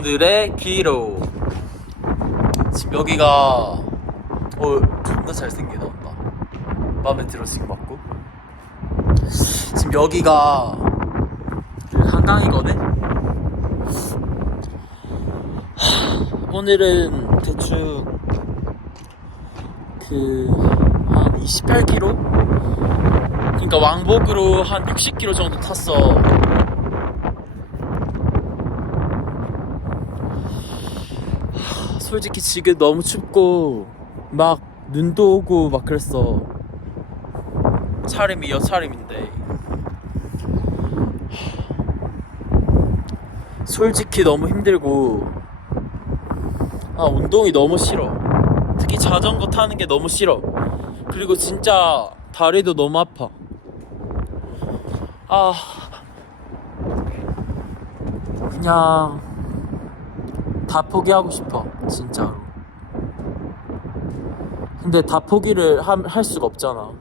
오늘의 기로. 지금 여기가 어 존나 잘생기다 오빠 마음에 들어 지금 맞고. 지금 여기가 그 한강이거든? 하, 오늘은 대충 그 한 28km 그러니까 왕복으로 한 60km 정도 탔어 솔직히 지금 너무 춥고 막 눈도 오고 막 그랬어. 차림이 여차림인데. 솔직히 너무 힘들고. 아 운동이 너무 싫어. 특히 자전거 타는 게 너무 싫어. 그리고 진짜 다리도 너무 아파. 아. 그냥 다 포기하고 싶어 진짜로. 근데 다 포기를 하- 할 수가 없잖아